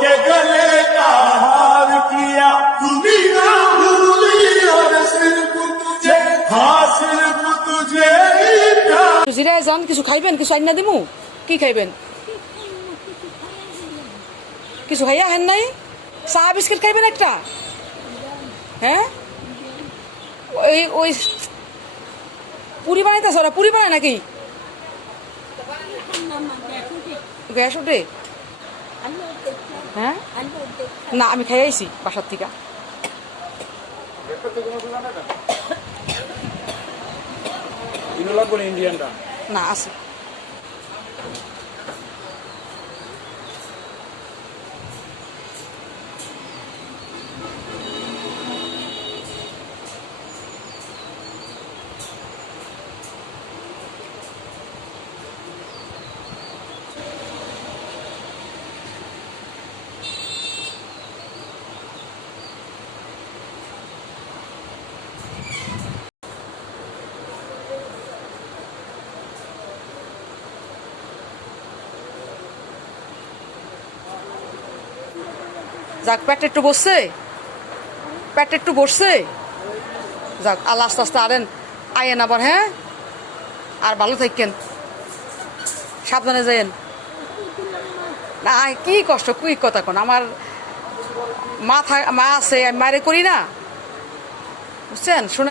के गले का हार किया तूने ना भूली और सिर्फ तुझे हाँ सिर्फ तुझे ही प्यार। জিরায় যান, কিছু খাইবেন? কিছু আইনা দিমু? কি খাইবেন? কিছু খাইয়া হেন নাই? চা বিস্কিট খাইবেন একটা? হ্যাঁ, ওই ওই পুরি বানাইতেছ? ওরা পুরি বানায় নাকি? গ্যাস ওঠে? হ্যাঁ, না আমি খাই আইছি বাসার থেকে। ইন্ডিয়ানটা না আছে। যাক, পেট একটু বসছে, পেট একটু বসছে। যাক, আল্লাহ আস্তে আস্তে আরেন আয়েন আবার। হ্যাঁ, আর ভালো থাকেন, সাবধানে যাইয়েন। না কি কষ্ট, কি কথা কোন, আমার মা আছে, আমি মারে করি না, বুঝছেন? শুনে